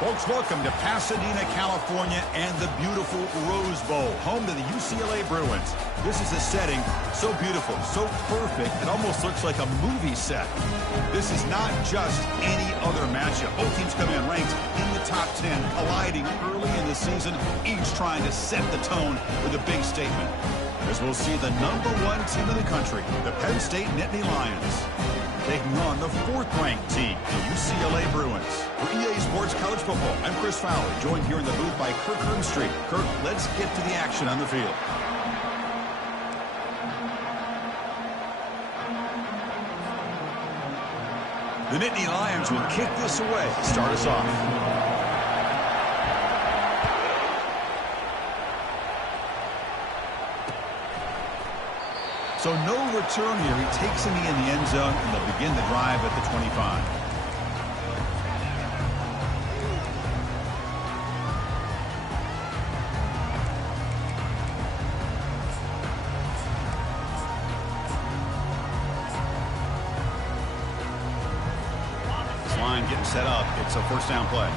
Folks, welcome to Pasadena, California, and the beautiful Rose Bowl, home to the UCLA Bruins. This is a setting so beautiful, so perfect, it almost looks like a movie set. This is not just any other matchup. Both teams come in ranked in the top 10, colliding early in the season, each trying to set the tone with a big statement. As we'll see the #1 team in the country, the Penn State Nittany Lions, taking on the 4th-ranked team, the UCLA Bruins. For EA Sports College Football, I'm Chris Fowler, joined here in the booth by Kirk Street. Kirk, let's get to the action on the field. The Nittany Lions will kick this away to start us off. So no return here. He takes him in the end zone, and they'll begin the drive at the 25. This line getting set up. It's a first down play.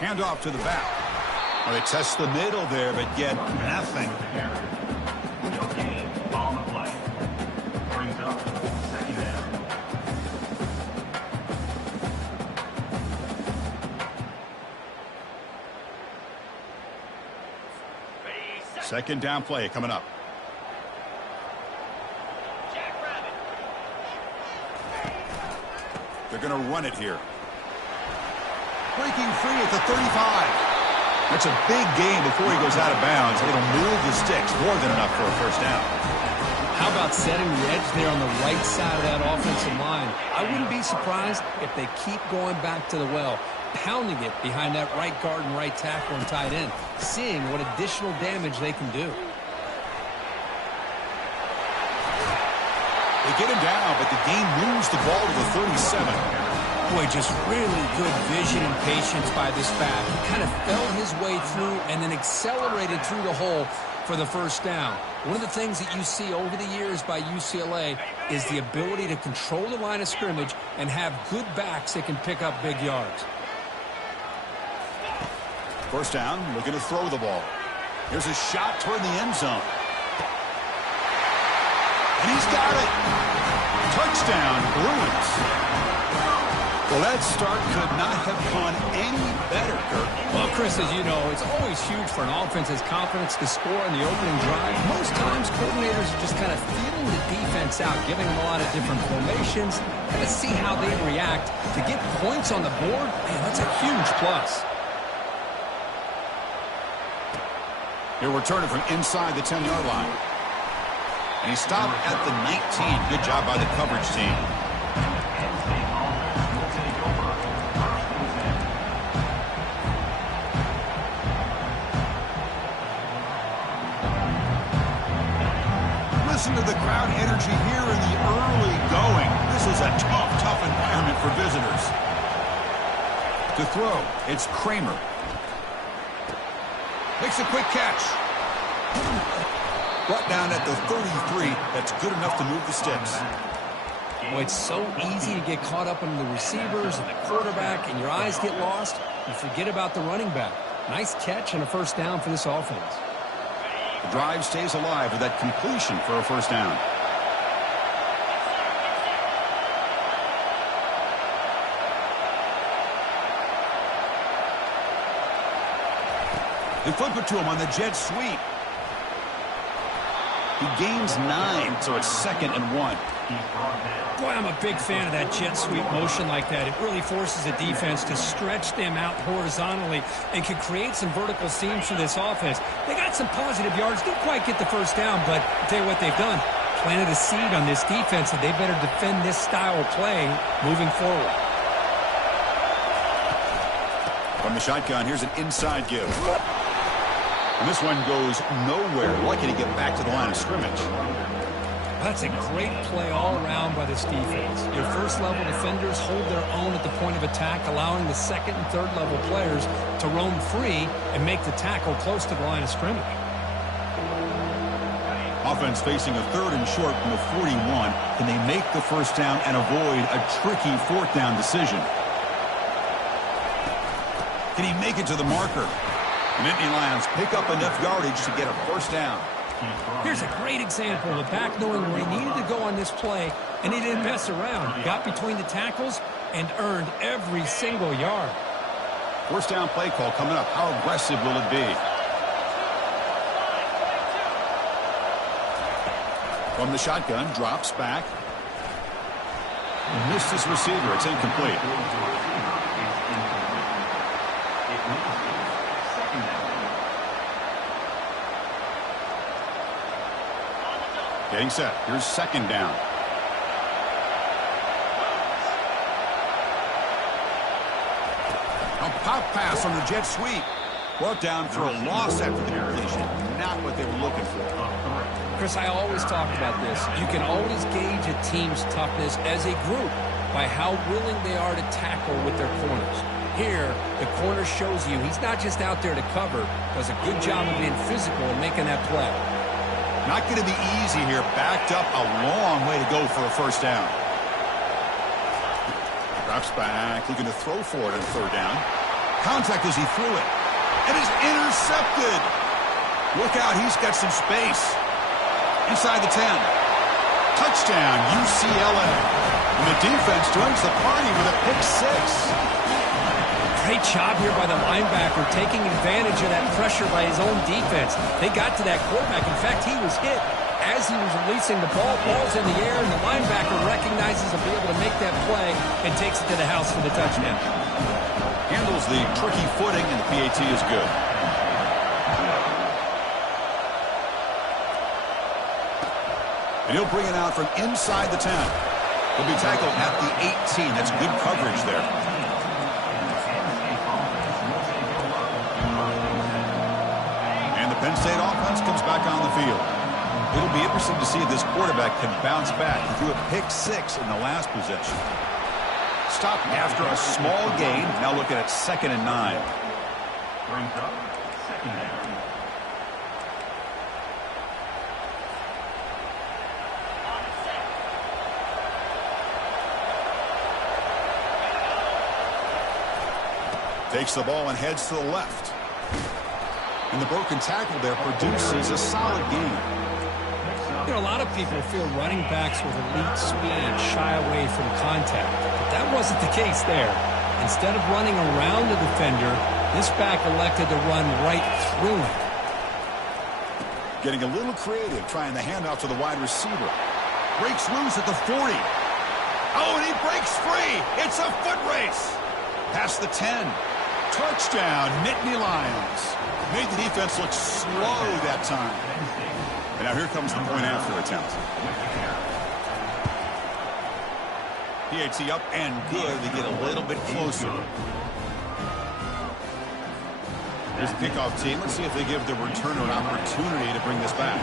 Handoff to the back. Well, they test the middle there, but get nothing. On the play. Brings up second down. Second down play coming up. They're going to run it here. Breaking free at the 35. That's a big gain before he goes out of bounds. It'll move the sticks more than enough for a first down. How about setting the edge there on the right side of that offensive line? I wouldn't be surprised if they keep going back to the well, pounding it behind that right guard and right tackle and tight end, seeing what additional damage they can do. They get him down, but the game moves the ball to the 37. Boy, just really good vision and patience by this back. He kind of felt his way through and then accelerated through the hole for the first down. One of the things that you see over the years by UCLA is the ability to control the line of scrimmage and have good backs that can pick up big yards. First down, looking to throw the ball. Here's a shot toward the end zone. And he's got it. Touchdown, Bruins. Well, that start could not have gone any better, Kirk. Well, Chris, as you know, it's always huge for an offense's confidence to score in the opening drive. Most times, coordinators are just kind of feeling the defense out, giving them a lot of different formations. Let's see how they react. To get points on the board, man, that's a huge plus. He'll return it from inside the 10-yard line. And he stopped at the 19. Good job by the coverage team. Listen to the crowd energy here in the early going. This is a tough environment for visitors. To throw, it's Kramer. Makes a quick catch. Brought down at the 33. That's good enough to move the sticks. Boy, it's so easy to get caught up in the receivers and the quarterback, and your eyes get lost. You forget about the running back. Nice catch and a first down for this offense. The drive stays alive with that completion for a first down. They flip it to him on the jet sweep. He gains 9, so it's 2nd and 1. Boy, I'm a big fan of that jet sweep motion like that. It really forces the defense to stretch them out horizontally and can create some vertical seams for this offense. They got some positive yards, didn't quite get the first down, but I'll tell you what they've done. Planted a seed on this defense, and they better defend this style of play moving forward. From the shotgun, here's an inside give. And this one goes nowhere. Lucky to get back to the line of scrimmage. That's a great play all around by this defense. Your first-level defenders hold their own at the point of attack, allowing the second and third-level players to roam free and make the tackle close to the line of scrimmage. Offense facing a 3rd and short from the 41. Can they make the first down and avoid a tricky 4th down decision? Can he make it to the marker? The Nittany Lions pick up enough yardage to get a first down. Here's a great example of a back knowing where he needed to go on this play, and he didn't mess around. He got between the tackles and earned every single yard. First down play call coming up. How aggressive will it be? From the shotgun, drops back. Missed his receiver. It's incomplete. Getting set. Here's 2nd down. A pop pass on the jet sweep. Brought down for a loss after the completion. Not what they were looking for. Chris, I always talk about this. You can always gauge a team's toughness as a group by how willing they are to tackle with their corners. Here, the corner shows you he's not just out there to cover, does a good job of being physical and making that play. Not going to be easy here. Backed up a long way to go for a first down. Drops back. Looking to throw for it on 3rd down. Contact as he threw it. It is intercepted. Look out. He's got some space. Inside the 10. Touchdown, UCLA. And the defense joins the party with a pick 6. Great job here by the linebacker, taking advantage of that pressure by his own defense. They got to that quarterback. In fact, he was hit as he was releasing the ball. Ball's in the air, and the linebacker recognizes he'll be able to make that play and takes it to the house for the touchdown. Handles the tricky footing, and the PAT is good. And he'll bring it out from inside the 10. He'll be tackled at the 18. That's good coverage there. Penn State offense comes back on the field. It'll be interesting to see if this quarterback can bounce back. He threw a pick 6 in the last possession. Stopped after a small gain. Now looking at 2nd and 9. Brings up 2nd down. Takes the ball and heads to the left. And the broken tackle there produces a solid gain. You know, a lot of people feel running backs with elite speed shy away from contact. But that wasn't the case there. Instead of running around the defender, this back elected to run right through it. Getting a little creative, trying the handoff to the wide receiver. Breaks loose at the 40. Oh, and he breaks free. It's a foot race. Past the 10. Touchdown, Nittany Lions. Made the defense look slow that time. And now here comes the point after attempt. PAT up and good. They get a little bit closer. Here's the kickoff team. Let's see if they give the returner an opportunity to bring this back.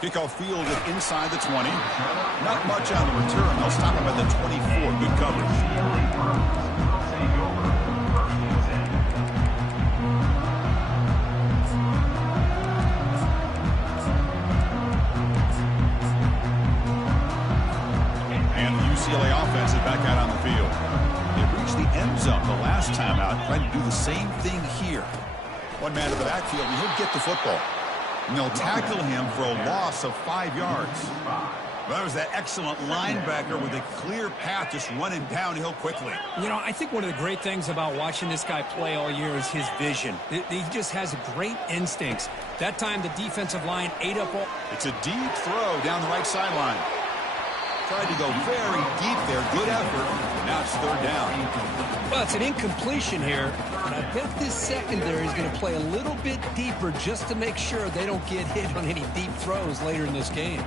Kickoff fielded inside the 20. Not much on the return. They'll stop him at the 24. Good coverage. And the UCLA offense is back out on the field. They reached the end zone the last time out. Trying to do the same thing here. One man in the backfield, and he'll get the football. And they'll tackle him for a loss of 5 yards. Well, that was that excellent linebacker with a clear path just running downhill quickly. You know, I think one of the great things about watching this guy play all year is his vision. He just has great instincts. That time the defensive line ate up all... It's a deep throw down the right sideline. Tried to go very deep there. Good effort. Now it's 3rd down. Well, it's an incompletion here. But I bet this secondary is going to play a little bit deeper just to make sure they don't get hit on any deep throws later in this game.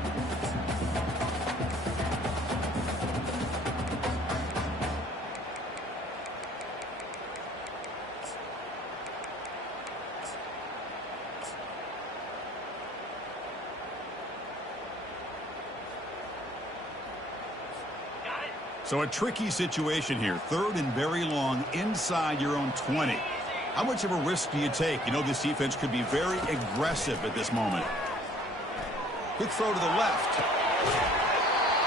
So a tricky situation here. Third and very long inside your own 20. How much of a risk do you take? You know this defense could be very aggressive at this moment. Quick throw to the left.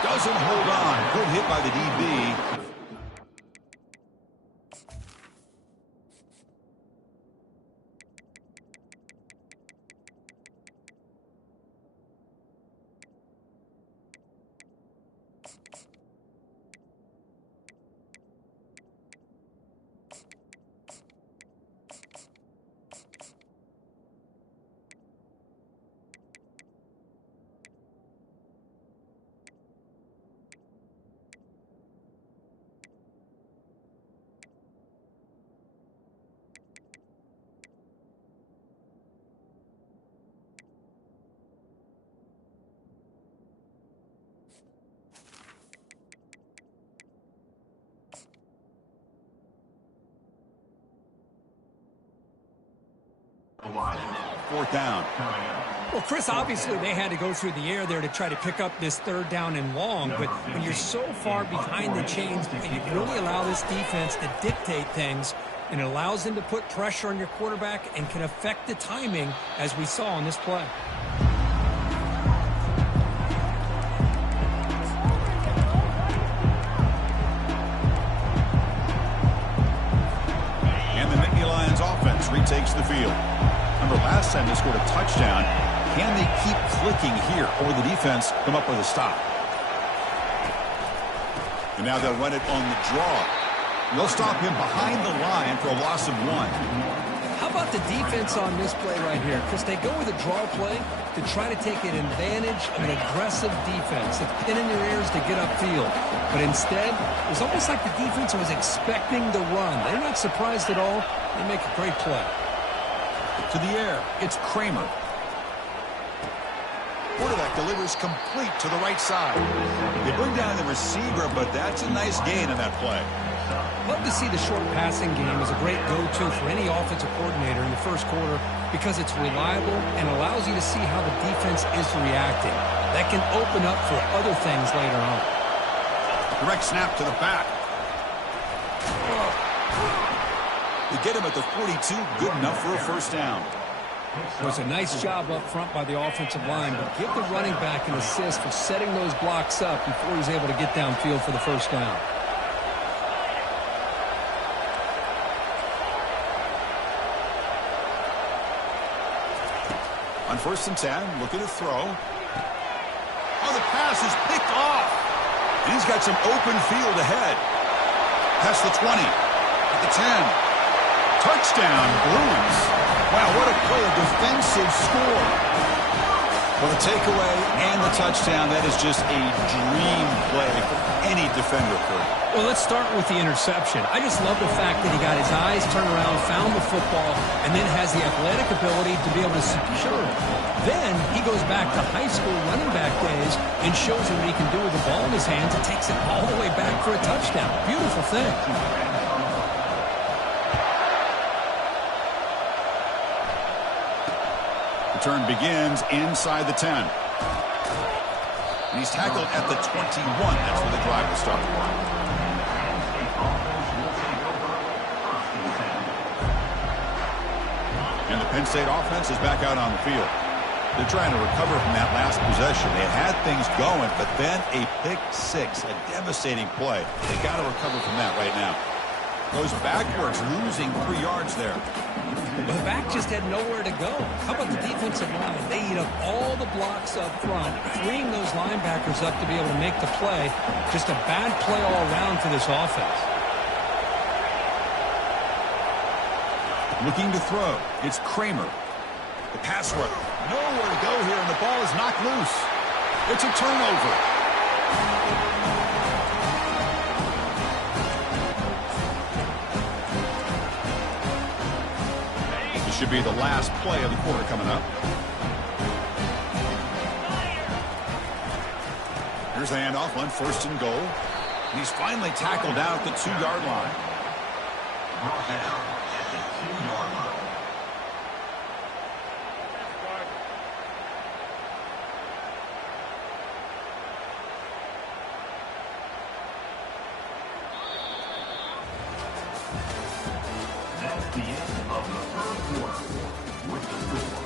Doesn't hold on. Good hit by the DB. Fourth down. Well, Chris, obviously they had to go through the air there to try to pick up this third down and long, but when you're so far behind the chains, you really allow this defense to dictate things, and it allows them to put pressure on your quarterback and can affect the timing, as we saw on this play. And the Nittany Lions offense retakes the field. Remember, last time they scored a touchdown. Can they keep clicking here, or the defense come up with a stop? And now they'll run it on the draw. They'll stop him behind the line for a loss of 1. How about the defense on this play right here? Because they go with a draw play to try to take an advantage of an aggressive defense. It's pinning their ears to get upfield. But instead, it was almost like the defense was expecting the run. They're not surprised at all. They make a great play. To the air, it's Kramer. Quarterback delivers complete to the right side. They bring down the receiver, but that's a nice gain on that play. Love to see the short passing game as a great go-to for any offensive coordinator in the first quarter because it's reliable and allows you to see how the defense is reacting. That can open up for other things later on. Direct snap to the back. They get him at the 42, good enough for a first down. It was a nice job up front by the offensive line, but give the running back an assist for setting those blocks up before he's able to get downfield for the first down. On 1st and 10, looking to throw. Oh, the pass is picked off. And he's got some open field ahead. Past the 20, at the 10. Touchdown, Bruins. Wow, what a play, a defensive score. Well, the takeaway and the touchdown, that is just a dream play for any defender, Kurt. Well, let's start with the interception. I just love the fact that he got his eyes turned around, found the football, and then has the athletic ability to be able to secure it. Then he goes back to high school running back days and shows him what he can do with the ball in his hands and takes it all the way back for a touchdown. Beautiful thing. Turn begins inside the 10. And he's tackled at the 21. That's where the drive will start. And the Penn State offense is back out on the field. They're trying to recover from that last possession. They had things going, but then a pick six, a devastating play. They got to recover from that right now. Goes backwards, losing 3 yards there. The back just had nowhere to go. How about the defensive line? They eat up all the blocks up front, freeing those linebackers up to be able to make the play. Just a bad play all around for this offense. Looking to throw. It's Kramer. The pass rush. Nowhere to go here, and the ball is knocked loose. It's a turnover. Should be the last play of the quarter coming up. Here's the handoff on 1st and goal. And he's finally tackled down at the 2-yard line. the end of the third quarter with the score.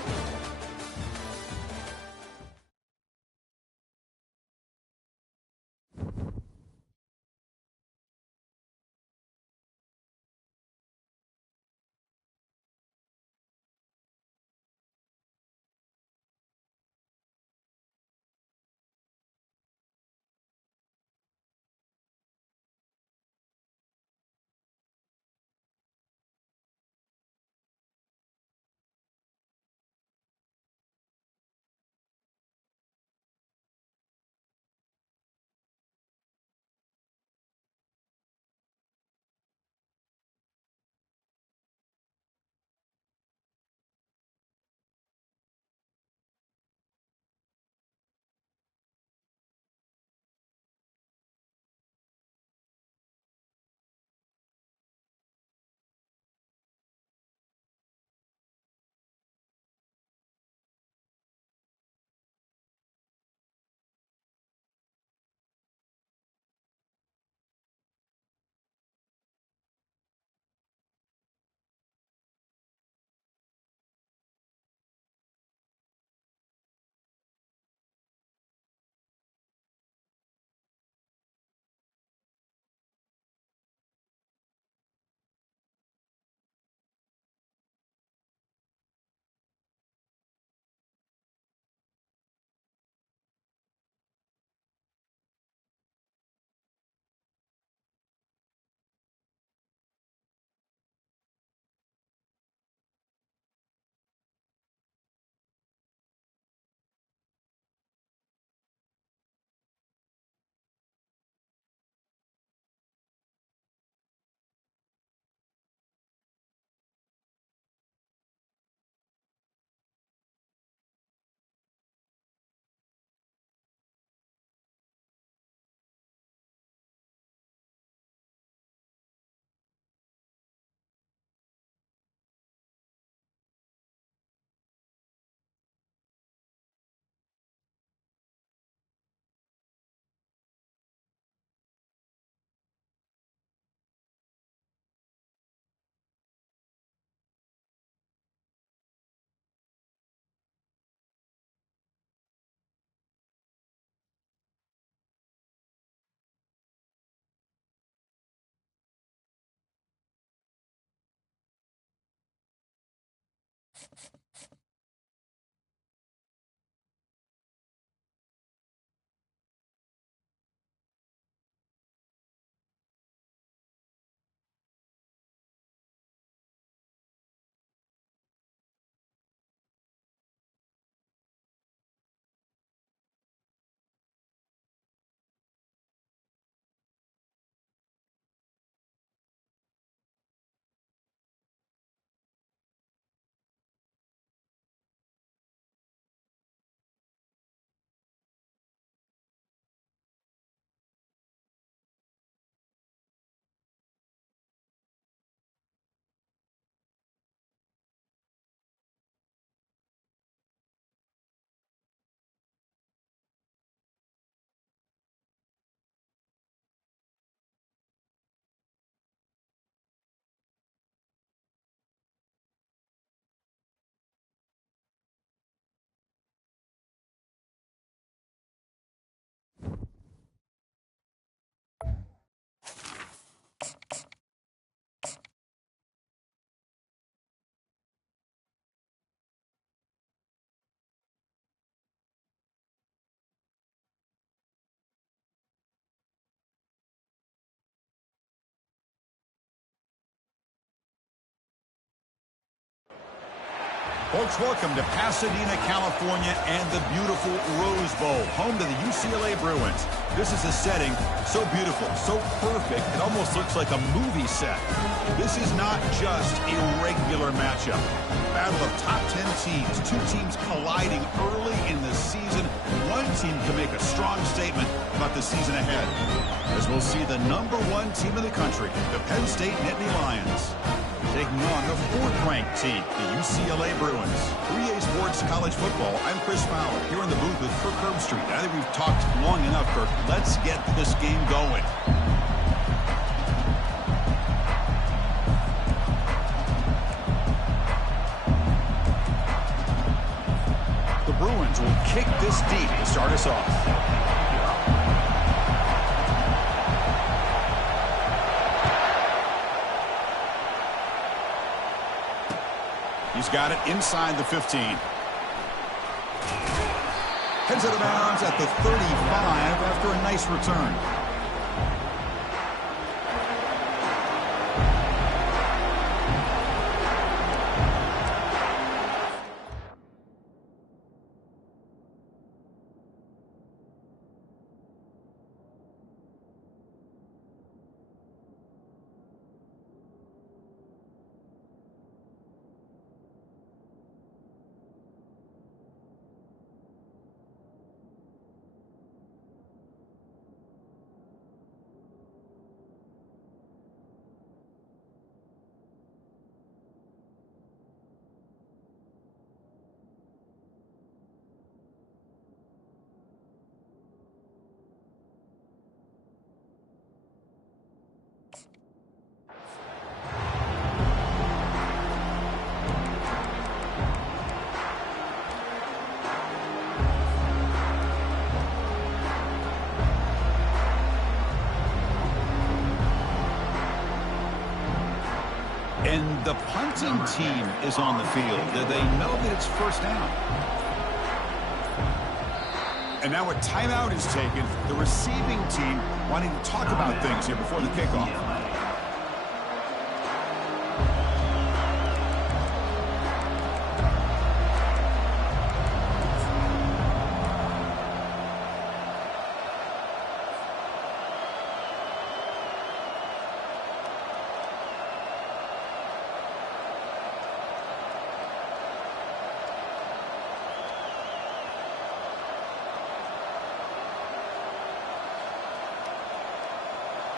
Folks, welcome to Pasadena, California, and the beautiful Rose Bowl, home to the UCLA Bruins. This is a setting so beautiful, so perfect, it almost looks like a movie set. This is not just a regular matchup. Battle of top 10 teams, two teams colliding early in the season. One team can make a strong statement about the season ahead, as we'll see the #1 team in the country, the Penn State Nittany Lions, taking on the 4th-ranked team, the UCLA Bruins. 3A Sports College Football, I'm Chris Fowler, here in the booth with Kirk Herbstreit. I think we've talked long enough, Kirk. Let's get this game going. kick this deep to start us off. He's got it inside the 15. Heads out of bounds at the 35 after a nice return. And the punting team is on the field. Do they know that it's first down? And now a timeout is taken. The receiving team wanting to talk about things here before the kickoff.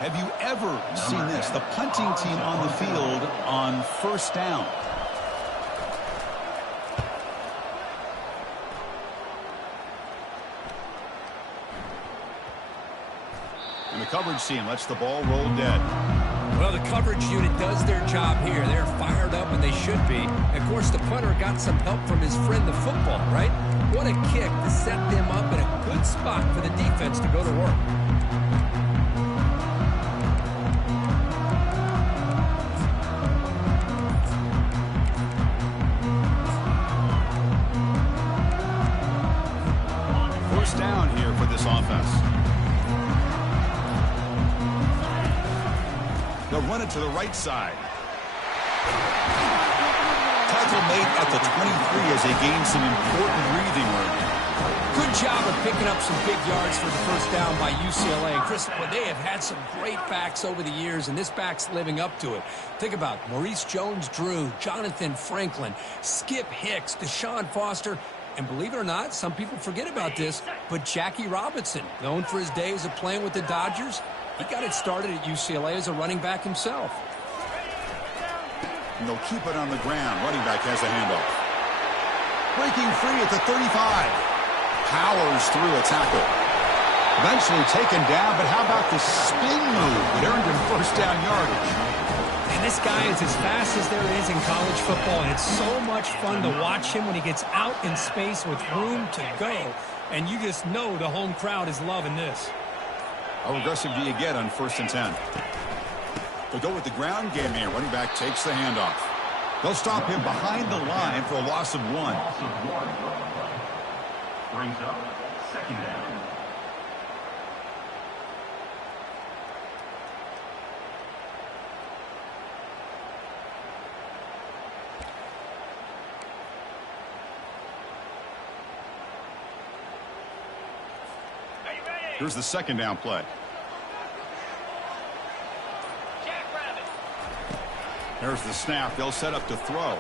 Have you ever seen this? The punting team on the field on first down. And the coverage team lets the ball roll dead. Well, the coverage unit does their job here. They're fired up, and they should be. Of course, the punter got some help from his friend, the football, right? What a kick to set them up in a good spot for the defense to go to work. Down here for this offense. They'll run it to the right side. Tackle made at the 23 as they gain some important breathing room. Good job of picking up some big yards for the first down by UCLA. And Chris, well, they have had some great backs over the years, and this back's living up to it. Think about Maurice Jones-Drew, Jonathan Franklin, Skip Hicks, Deshaun Foster. And believe it or not, some people forget about this, but Jackie Robinson, known for his days of playing with the Dodgers, he got it started at UCLA as a running back himself. And they'll keep it on the ground. Running back has a handoff. Breaking free at the 35. Powers through a tackle. Eventually taken down, but how about the spin move that earned him first down yardage? And this guy is as fast as there is in college football, and it's so much fun to watch him when he gets out in space with room to go. And you just know the home crowd is loving this. How aggressive do you get on 1st and 10? They'll go with the ground game here. Running back takes the handoff. They'll stop him behind the line for a loss of 1. Brings up 2nd down. Here's the 2nd down play. There's the snap. They'll set up to throw.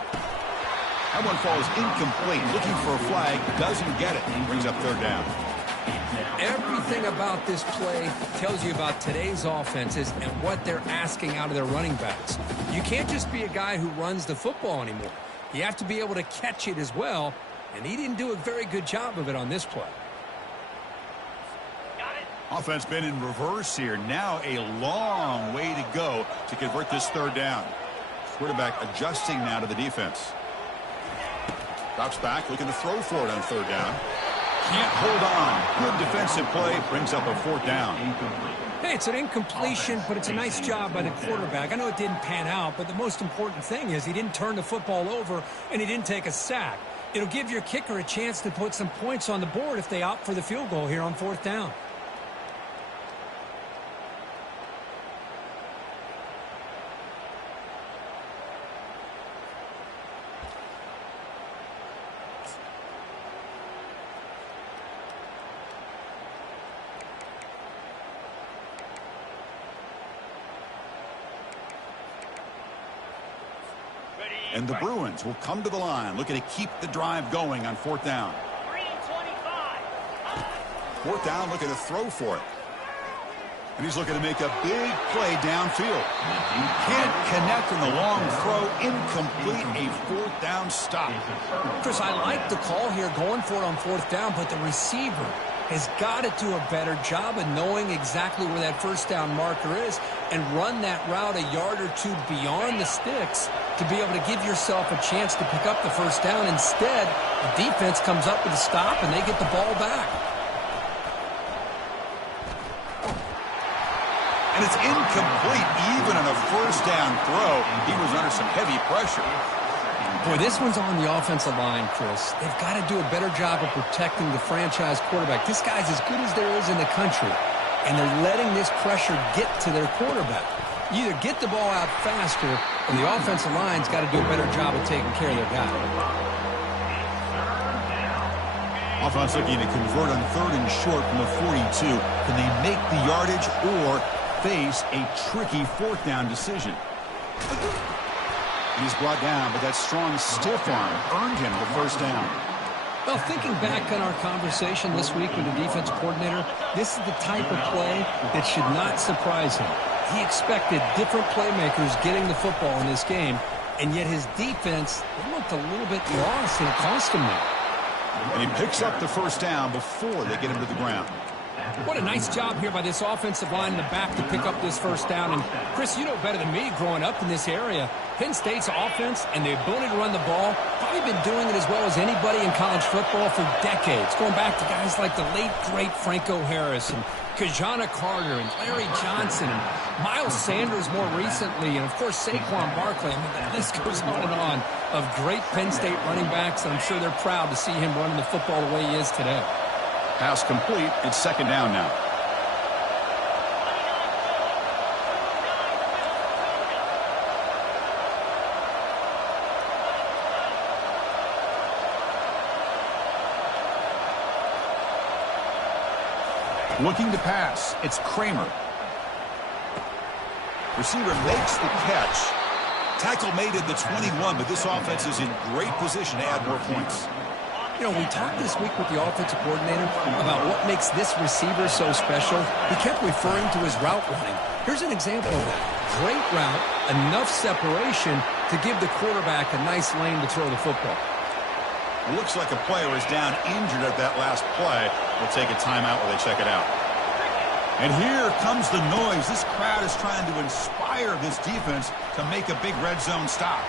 That one falls incomplete. Looking for a flag. Doesn't get it. Brings up 3rd down. Everything about this play tells you about today's offenses and what they're asking out of their running backs. You can't just be a guy who runs the football anymore. You have to be able to catch it as well, and he didn't do a very good job of it on this play. Offense been in reverse here. Now a long way to go to convert this 3rd down. Quarterback adjusting now to the defense. Drops back, looking to throw for it on 3rd down. Can't hold on. Good defensive play. Brings up a fourth down. Hey, it's an incompletion, but it's a nice job by the quarterback. I know it didn't pan out, but the most important thing is he didn't turn the football over and he didn't take a sack. It'll give your kicker a chance to put some points on the board if they opt for the field goal here on fourth down. And the Bruins will come to the line, looking to keep the drive going on fourth down. Fourth down, looking to throw for it. And he's looking to make a big play downfield. Can't connect in the long throw. Incomplete, a fourth down stop. Chris, I like the call here going for it on fourth down, but the receiver has got to do a better job of knowing exactly where that first down marker is and run that route a yard or two beyond the sticks to be able to give yourself a chance to pick up the first down. Instead, the defense comes up with a stop and they get the ball back. And it's incomplete, even on a first down throw. He was under some heavy pressure. Boy, this one's on the offensive line, Chris. They've got to do a better job of protecting the franchise quarterback. This guy's as good as there is in the country, and they're letting this pressure get to their quarterback. You either get the ball out faster, or the offensive line's got to do a better job of taking care of their guy. Offense looking to convert on third and short from the 42. Can they make the yardage or face a tricky fourth down decision? He's brought down, but that strong stiff arm earned him the first down. Well, thinking back on our conversation this week with the defense coordinator, this is the type of play that should not surprise him. He expected different playmakers getting the football in this game, and yet his defense looked a little bit lost, and it cost him that. And he picks up the first down before they get him to the ground. What a nice job here by this offensive line in the back to pick up this first down. And, Chris, you know better than me growing up in this area, Penn State's offense and the ability to run the ball, probably been doing it as well as anybody in college football for decades, going back to guys like the late, great Franco Harris and Kajana Carter and Larry Johnson and Miles Sanders more recently, and, of course, Saquon Barkley. I mean, the list goes on of great Penn State running backs, and I'm sure they're proud to see him running the football the way he is today. Pass complete. It's second down now. Looking to pass. It's Kramer. Receiver makes the catch. Tackle made at the 21, but this offense is in great position to add more points. You know, we talked this week with the offensive coordinator about what makes this receiver so special. He kept referring to his route running. Here's an example of that. Great route, enough separation to give the quarterback a nice lane to throw the football. It looks like a player is down injured at that last play. We'll take a timeout while they check it out. And here comes the noise. This crowd is trying to inspire this defense to make a big red zone stop.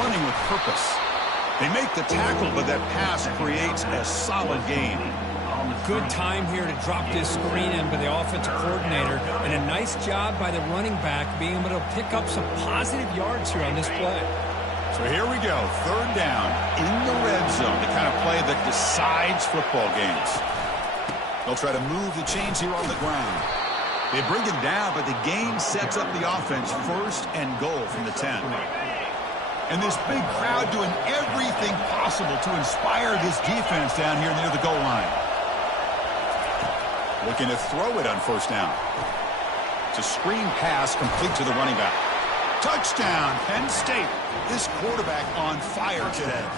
Running with purpose. They make the tackle, but that pass creates a solid gain. Good time here to drop this screen in by the offensive coordinator, and a nice job by the running back being able to pick up some positive yards here on this play. So here we go, third down in the red zone, the kind of play that decides football games. They'll try to move the chains here on the ground. They bring him down, but the gain sets up the offense first and goal from the 10. And this big crowd doing everything possible to inspire this defense down here near the goal line. Looking to throw it on first down. It's a screen pass complete to the running back. Touchdown, Penn State. This quarterback on fire today.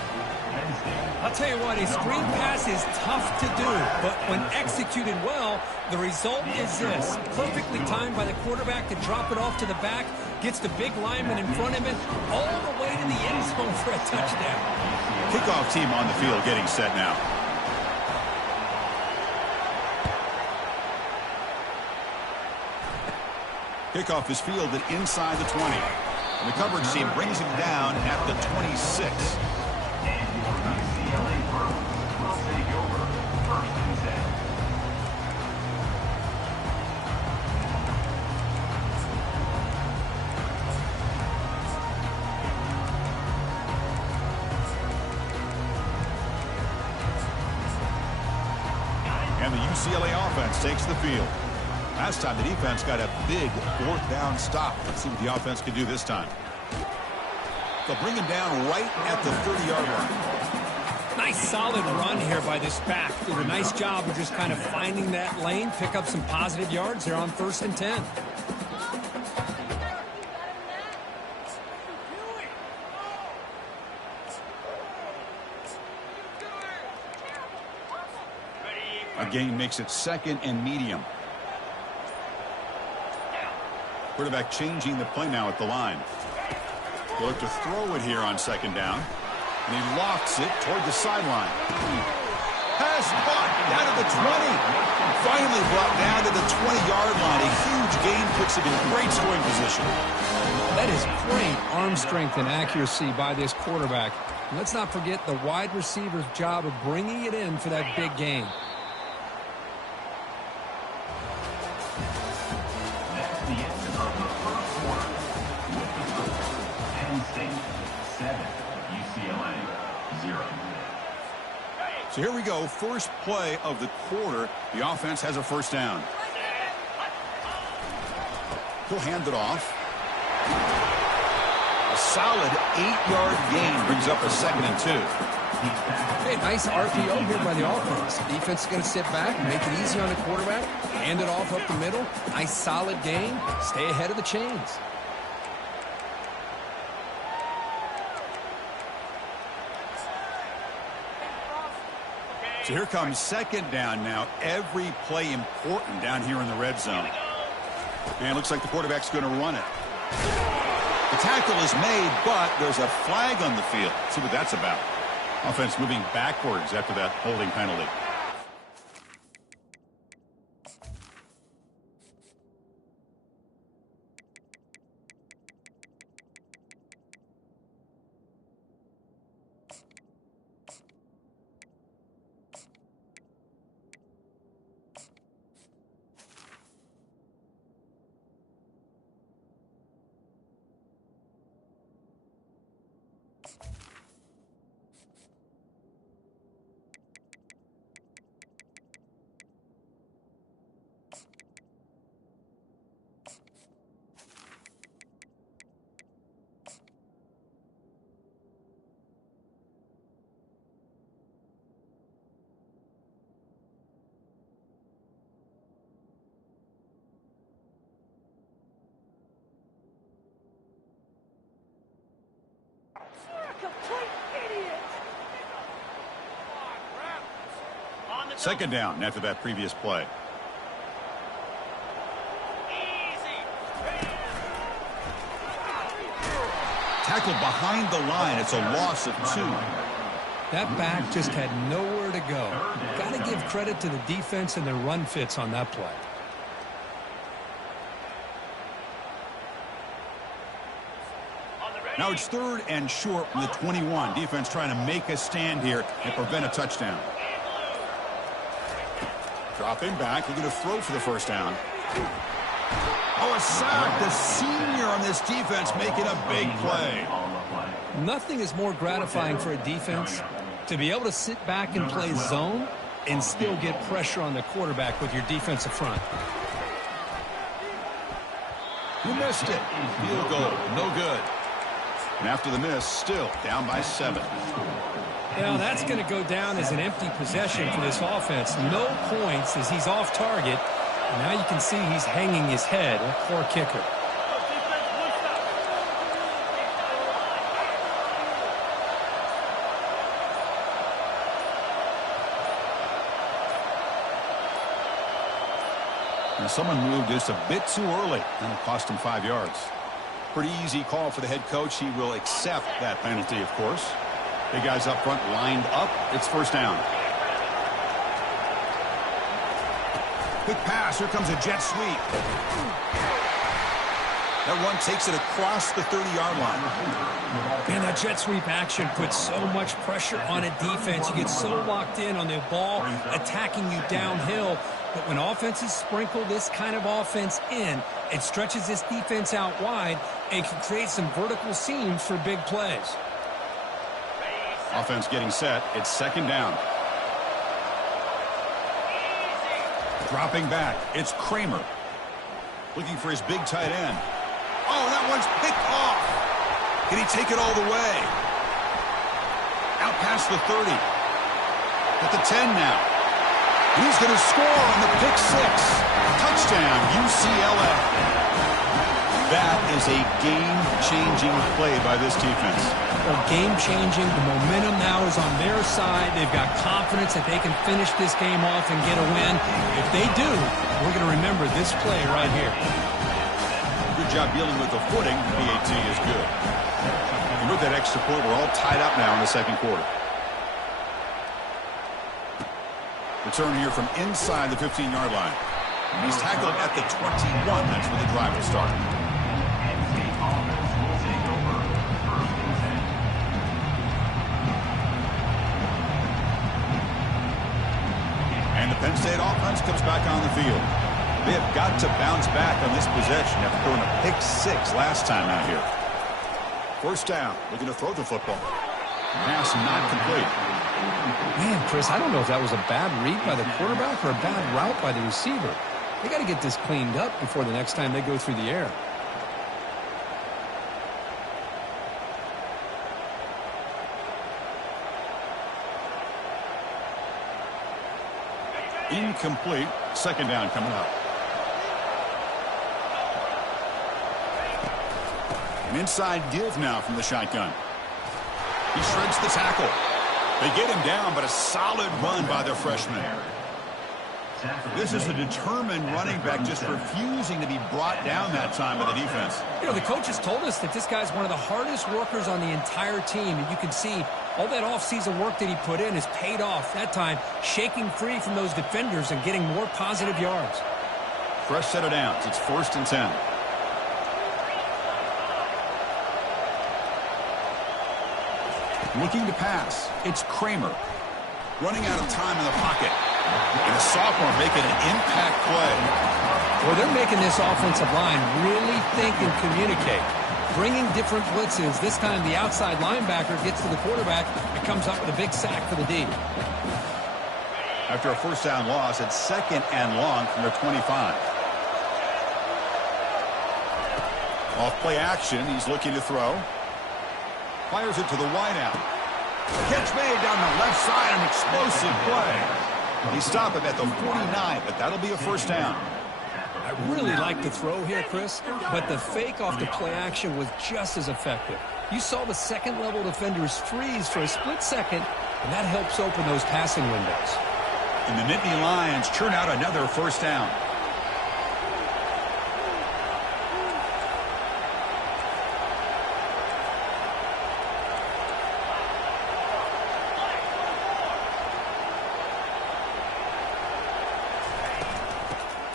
I'll tell you what, a screen pass is tough to do, but when executed well, the result is this. Perfectly timed by the quarterback to drop it off to the back, gets the big lineman in front of him, all the way to the end zone for a touchdown. Kickoff team on the field getting set now. Kickoff is fielded inside the 20. And the coverage team brings him down at the 26. And the UCLA offense takes the field. Last time the defense got a big fourth down stop. Let's see what the offense can do this time. They'll bring him down right at the 30-yard line. Nice solid run here by this back. Did a nice job of just kind of finding that lane, pick up some positive yards there on 1st and 10. A gain makes it 2nd and medium. Quarterback changing the play now at the line. He'll look to throw it here on 2nd down. And he lofts it toward the sideline. Pass caught down to the 20. Finally brought down to the 20-yard line. A huge gain puts him in great scoring position. That is great arm strength and accuracy by this quarterback. And let's not forget the wide receiver's job of bringing it in for that big gain. So here we go, first play of the quarter. The offense has a 1st down. He'll hand it off. A solid 8-yard gain brings up a 2nd and 2. Hey, nice RPO here by the offense. Defense is going to sit back and make it easy on the quarterback. Hand it off up the middle. Nice solid gain. Stay ahead of the chains. So here comes 2nd down now. Every play important down here in the red zone. And it looks like the quarterback's going to run it. The tackle is made, but there's a flag on the field. Let's see what that's about. Offense moving backwards after that holding penalty. Second down after that previous play. Tackle behind the line. It's a loss of 2. That back just had nowhere to go. Got to give credit to the defense and their run fits on that play. Now it's 3rd and short from the 21. Defense trying to make a stand here and prevent a touchdown. Dropping back. We're going to throw for the 1st down. Oh, a sack. The senior on this defense making a big play. Nothing is more gratifying for a defense to be able to sit back and play zone and still get pressure on the quarterback with your defensive front. You missed it. Field goal. No good. And after the miss, still down by 7. Now that's going to go down as an empty possession for this offense. No points as he's off target. And now you can see he's hanging his head. A poor kicker. And someone moved just a bit too early. And it cost him 5 yards. Pretty easy call for the head coach. He will accept that penalty, of course. Big guys up front lined up. It's 1st down. Quick pass. Here comes a jet sweep. That run takes it across the 30-yard line. Man, that jet sweep action puts so much pressure on a defense. You get so locked in on the ball attacking you downhill. But when offenses sprinkle this kind of offense in, it stretches this defense out wide and can create some vertical seams for big plays. Offense getting set. It's 2nd down. Dropping back, it's Kramer. Looking for his big tight end. Oh, that one's picked off. Can he take it all the way? Out past the 30. At the 10 now. He's going to score on the pick six. Touchdown, UCLA. That is a game-changing play by this defense. Well, game-changing. The momentum now is on their side. They've got confidence that they can finish this game off and get a win. If they do, we're going to remember this play right here. Good job dealing with the footing. PAT is good. And with that extra point, we're all tied up now in the second quarter. Return here from inside the 15-yard line. He's tackled at the 21. That's where the drive will start. And the Penn State offense comes back on the field. They have got to bounce back on this possession after throwing a pick six last time out here. First down, looking to throw the football. Pass not complete. Man, Chris, I don't know if that was a bad read by the quarterback or a bad route by the receiver. They got to get this cleaned up before the next time they go through the air. Incomplete. Second down coming up. An inside give now from the shotgun. He shreds the tackle. They get him down, but a solid run by their freshman. This is a determined running back just refusing to be brought down that time by the defense. You know, the coaches told us that this guy's one of the hardest workers on the entire team, and you can see all that offseason work that he put in has paid off. That time, shaking free from those defenders and getting more positive yards. Fresh set of downs. It's 1st and 10. Looking to pass. It's Kramer. Running out of time in the pocket. And a sophomore making an impact play. Well, they're making this offensive line really think and communicate. Bringing different blitzes. This time the outside linebacker gets to the quarterback and comes up with a big sack for the D. After a first down loss, it's 2nd and long from their 25. Off play action, he's looking to throw. Fires it to the wideout. Catch made down the left side, an explosive play. He stopped him at the 49, but that'll be a first down. I really like the throw here, Chris, but the fake off the play action was just as effective. You saw the second-level defenders freeze for a split second, and that helps open those passing windows. And the Nittany Lions churn out another first down.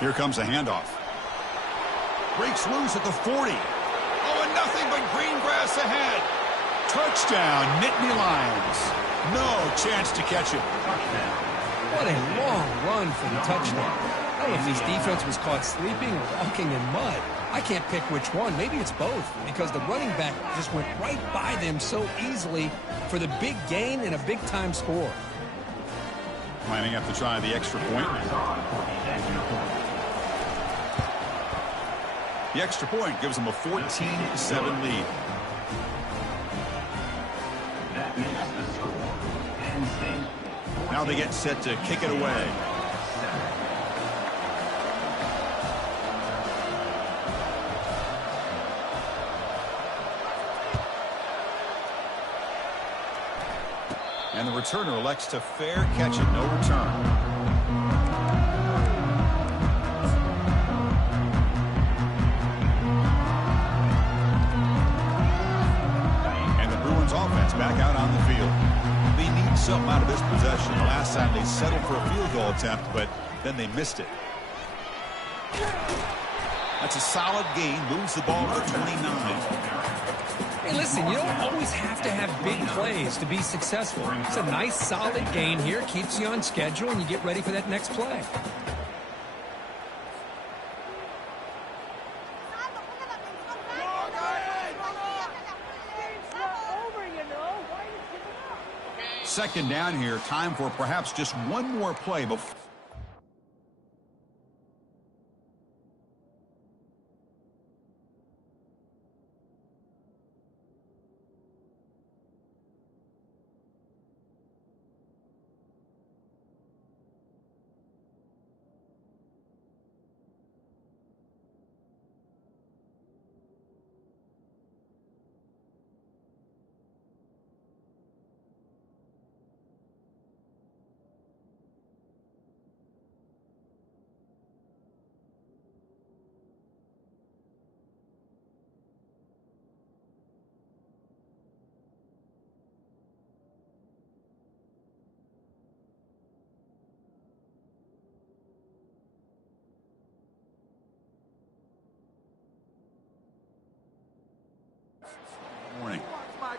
Here comes a handoff. Breaks loose at the 40. Oh, and nothing but green grass ahead. Touchdown, Nittany Lions. No chance to catch it. What a long run for the touchdown. I don't know if his defense was caught sleeping or walking in mud. I can't pick which one. Maybe it's both, because the running back just went right by them so easily for the big gain and a big-time score. Lining up to try the extra point. The extra point gives them a 14-7 lead. Now they get set to kick it away. And the returner elects to fair catch it, no return. Offense back out on the field. They need something out of this possession. The last time they settled for a field goal attempt, but then they missed it. That's a solid gain. Moves the ball to 29. Hey, listen, you don't always have to have big plays to be successful. It's a nice, solid gain here. Keeps you on schedule, and you get ready for that next play. Second down here. Time for perhaps just one more play before.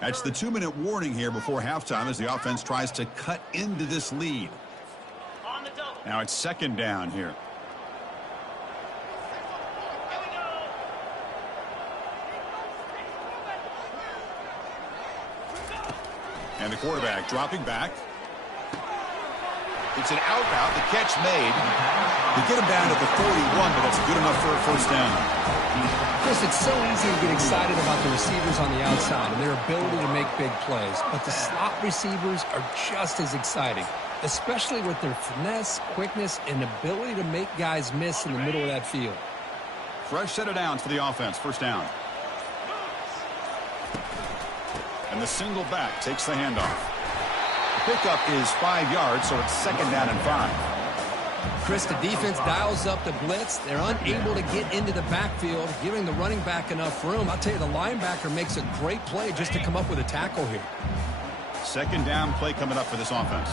That's the 2-minute warning here before halftime as the offense tries to cut into this lead. Now it's second down here. And the quarterback dropping back. It's an out route. The catch made. They get him down to the 41, but that's good enough for a first down. Chris, it's so easy to get excited about the receivers on the outside and their ability to make big plays. But the slot receivers are just as exciting, especially with their finesse, quickness, and ability to make guys miss in the middle of that field. Fresh set of downs for the offense. First down. And the single back takes the handoff. Pickup is 5 yards, so it's second down and 5. Chris, the defense dials up the blitz. They're unable to get into the backfield, giving the running back enough room. I'll tell you, the linebacker makes a great play just to come up with a tackle here. Second down play coming up for this offense.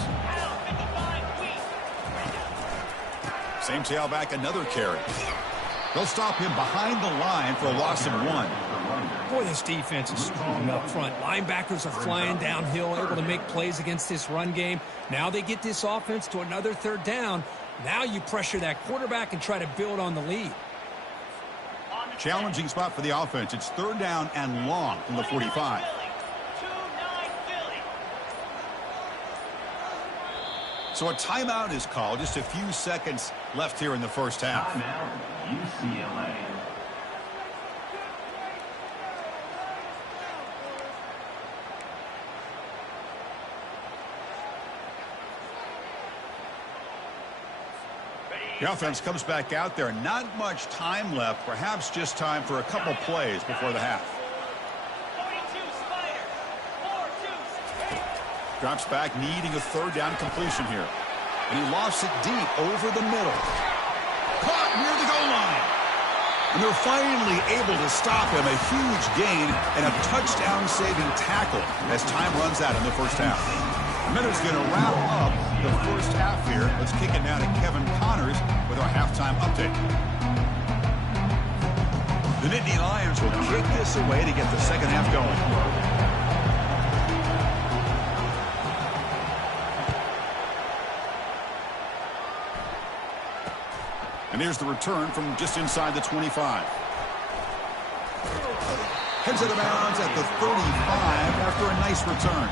Same tailback, another carry. They'll stop him behind the line for a loss of 1. Boy, this defense is strong up front. Linebackers are flying downhill, able to make plays against this run game. Now they get this offense to another third down. Now you pressure that quarterback and try to build on the lead. Challenging spot for the offense. It's third down and long from the 45. So a timeout is called. Just a few seconds left here in the first half. Timeout, UCLA. The offense comes back out there. Not much time left. Perhaps just time for a couple plays before the half. Drops back, needing a third down completion here. And he lofts it deep over the middle. Caught near the goal line. And they're finally able to stop him. A huge gain and a touchdown-saving tackle as time runs out in the first half. Minutes going to wrap up the first half here. Let's kick it now to Kevin Connors with our halftime update. The Nittany Lions will kick this away to get the second half going. And here's the return from just inside the 25. Heads out of bounds at the 35 after a nice return.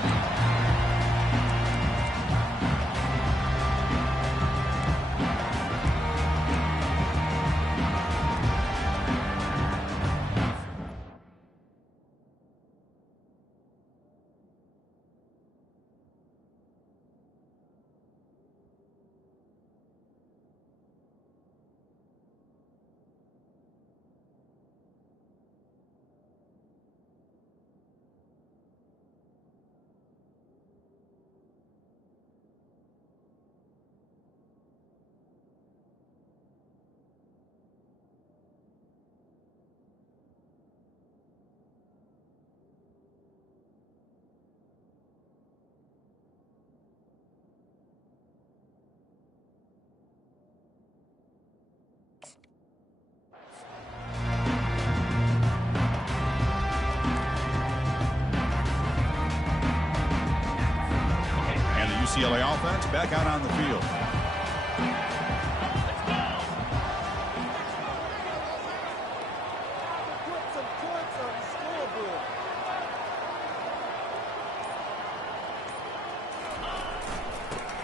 UCLA offense back out on the field.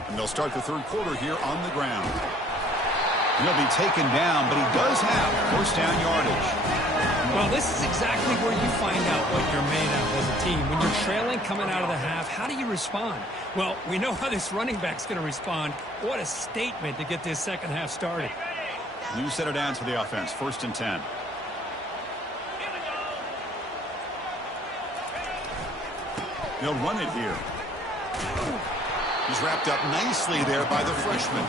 And they'll start the third quarter here on the ground. He'll be taken down, but he does have first down yardage. Well, this is exactly where you find out what you're made of as a team. When you're trailing coming out of the half, how do you respond? Well, we know how this running back's going to respond. What a statement to get this second half started. New set of downs for the offense. First and 10. They'll run it here. He's wrapped up nicely there by the freshman.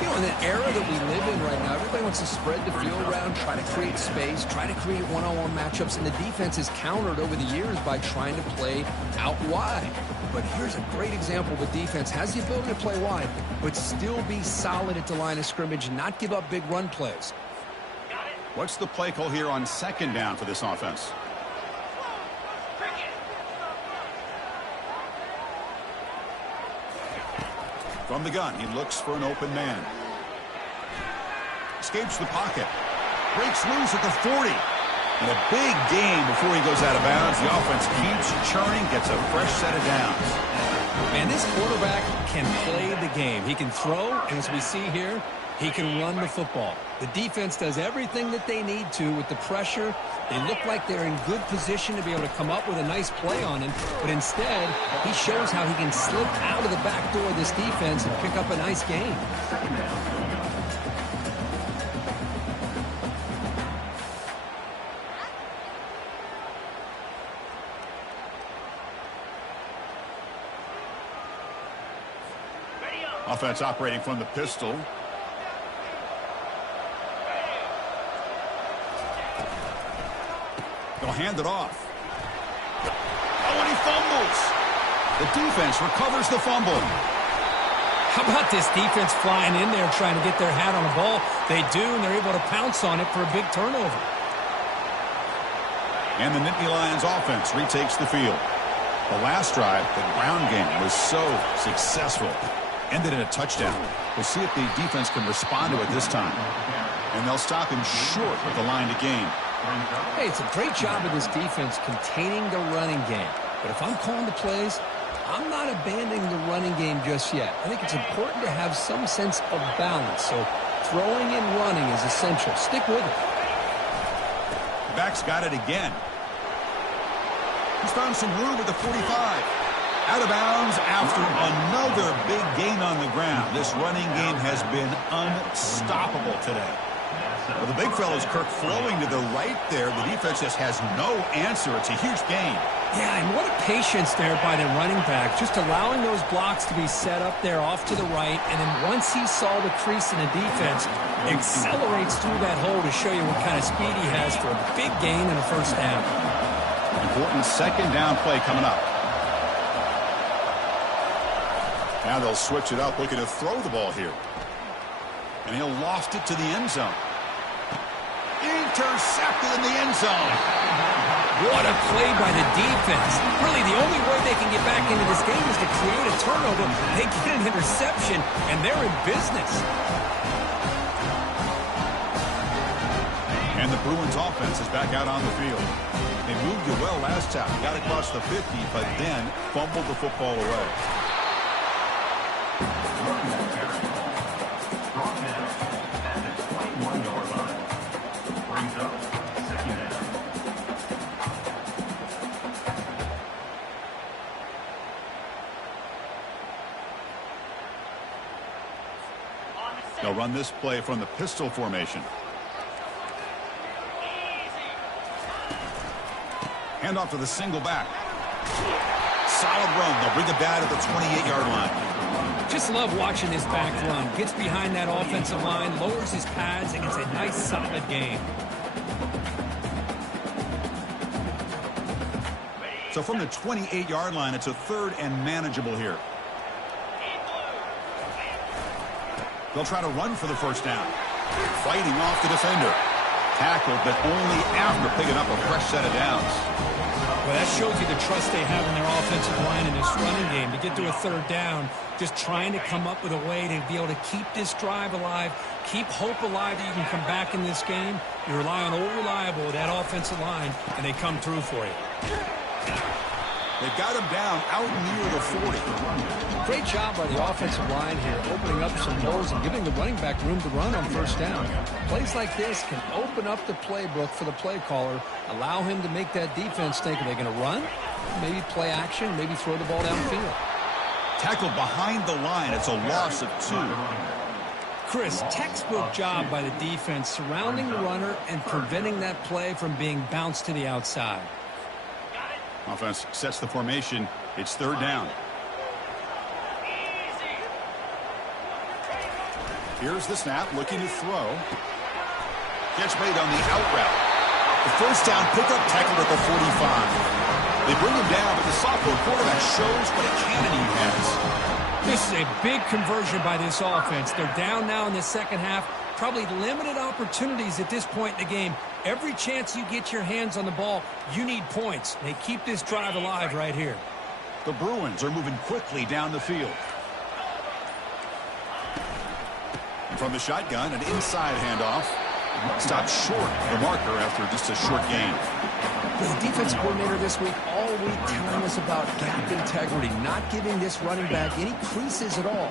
You know, in the era that we live in right now, everybody wants to spread the field around, try to create space, try to create one-on-one matchups, and the defense is countered over the years by trying to play out wide. But here's a great example of a defense has the ability to play wide, but still be solid at the line of scrimmage and not give up big run plays. What's the play call here on second down for this offense? From the gun, he looks for an open man. Escapes the pocket. Breaks loose at the 40. And a big gain before he goes out of bounds. The offense keeps churning, gets a fresh set of downs. Man, this quarterback can play the game. He can throw, and as we see here, he can run the football. The defense does everything that they need to with the pressure. They look like they're in good position to be able to come up with a nice play on him, but instead, he shows how he can slip out of the back door of this defense and pick up a nice gain. Offense operating from the pistol. They'll hand it off. Oh, and he fumbles. The defense recovers the fumble. How about this defense flying in there trying to get their hat on the ball? They do, and they're able to pounce on it for a big turnover. And the Nittany Lions offense retakes the field. The last drive, the ground game, was so successful. Ended in a touchdown. We'll see if the defense can respond to it this time. And they'll stop him short with the line to gain. Hey, it's a great job of this defense containing the running game. But if I'm calling the plays, I'm not abandoning the running game just yet. I think it's important to have some sense of balance. So throwing and running is essential. Stick with it. Back's got it again. He's found some room at the 45. Out of bounds after another big gain on the ground. This running game has been unstoppable today. Well, the big fellow's Kirk flowing to the right there. The defense just has no answer. It's a huge gain. Yeah, and what a patience there by the running back. Just allowing those blocks to be set up there off to the right. And then once he saw the crease in the defense, accelerates through that hole to show you what kind of speed he has for a big gain in the first down. Important second down play coming up. Now they'll switch it up, looking to throw the ball here. And he'll loft it to the end zone. Intercepted in the end zone. What a play by the defense. Really, the only way they can get back into this game is to create a turnover. They get an interception, and they're in business. And the Bruins offense is back out on the field. They moved it well last time. Got across the 50, but then fumbled the football away. They'll run this play from the pistol formation. Hand off to the single back. Solid run. They'll bring it down to the 28-yard line. Just love watching this back run. Gets behind that offensive line, lowers his pads, and gets a nice solid gain. So from the 28-yard line, it's a third and manageable here. They'll try to run for the first down. Fighting off the defender. Tackled, but only after picking up a fresh set of downs. Well, that shows you the trust they have in their offensive line in this running game. To get to a third down, just trying to come up with a way to be able to keep this drive alive, keep hope alive that you can come back in this game. You rely on old reliable, that offensive line, and they come through for you. They've got him down out near the 40. Great job by the offensive line here, opening up some holes and giving the running back room to run on first down. Plays like this can open up the playbook for the play caller, allow him to make that defense think, are they going to run? Maybe play action, maybe throw the ball downfield. Tackled behind the line. It's a loss of 2. Chris, textbook job by the defense surrounding the runner and preventing that play from being bounced to the outside. Offense sets the formation. It's third down. Here's the snap, looking to throw. Catch made on the out route. The first down pickup tackled at the 45. They bring him down, but the sophomore quarterback shows what a cannon he has. This is a big conversion by this offense. They're down now in the second half. Probably limited opportunities at this point in the game. Every chance you get your hands on the ball, you need points. They keep this drive alive right here. The Bruins are moving quickly down the field. From the shotgun, an inside handoff. Stopped short the marker after just a short gain. The defense coordinator this week, all week, telling us about gap integrity, not giving this running back any creases at all.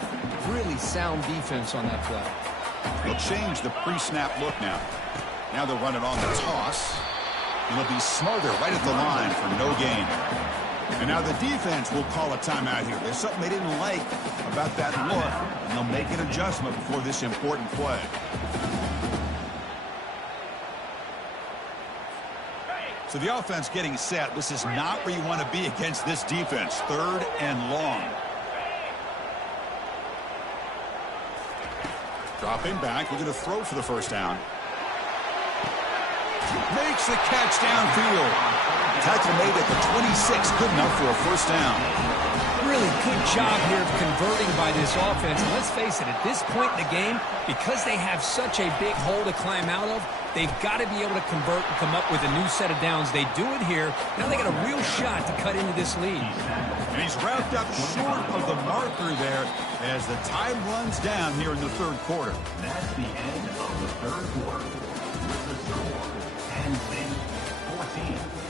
Really sound defense on that play. They'll change the pre-snap look now. Now they'll run it on the toss. And they'll be smarter right at the line for no gain. And now the defense will call a timeout here. There's something they didn't like about that look, and they'll make an adjustment before this important play. So the offense getting set. This is not where you want to be against this defense. 3rd and long. Dropping back. We're going to throw for the first down. Makes the catch downfield. Tackle made at the 26. Good enough for a first down. Really good job here of converting by this offense. And let's face it, at this point in the game, because they have such a big hole to climb out of, they've got to be able to convert and come up with a new set of downs. They do it here. Now they got a real shot to cut into this lead. And he's wrapped up short of the marker there as the time runs down here in the 3rd quarter. That's the end of the 3rd quarter. The score, 10-14.